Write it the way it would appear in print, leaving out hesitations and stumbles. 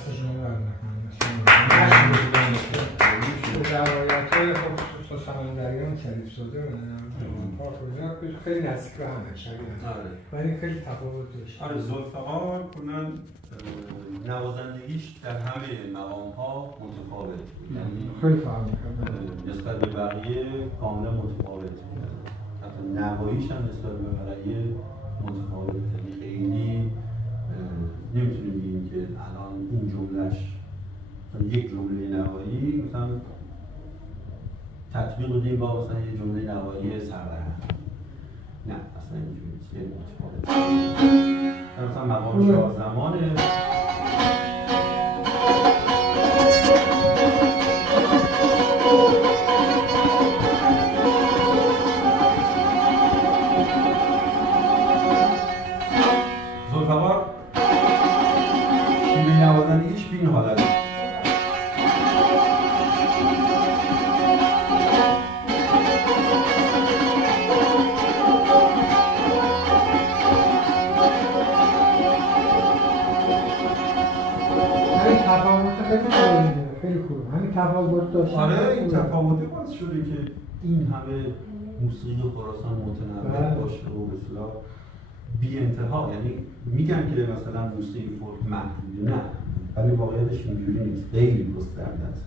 دستشون درد نکنه. روایت‌های خب خصوصا سمندریان شریف زاده خیلی نزدیک به همه شبیه ولی خیلی تفاوت داشت. آره ذوالفقار کلاً نوازندگیش در همه مقام‌ها متفاوت بود. یعنی خیلی فرق می‌کنه. نسبت به بقیه کاملا متفاوت بود. حتی نواییش هم نسبت به بقیه متفاوت بود. خیلی نمیتونیم بگیم که الان این جملهش یک جمله نوایی مثلا تطبیق بدیم با مثلا یه جمله نوایی سربرند. نه اصلا اینجوری نیست. یه متفاوت. مثلا مقام شاه زمانه ذوالفقار شیوه نوازندگیش به این حالت خیلی خوب. همین تفاوت داشت. آره این تفاوته باعث شده که این همه موسیقی خراسان متنوع باشه و به اصطلاح بی انتها. یعنی میگن که مثلا موسیقی فولک محدوده، نه ولی واقعیتش اینجوری نیست، خیلی گسترده است.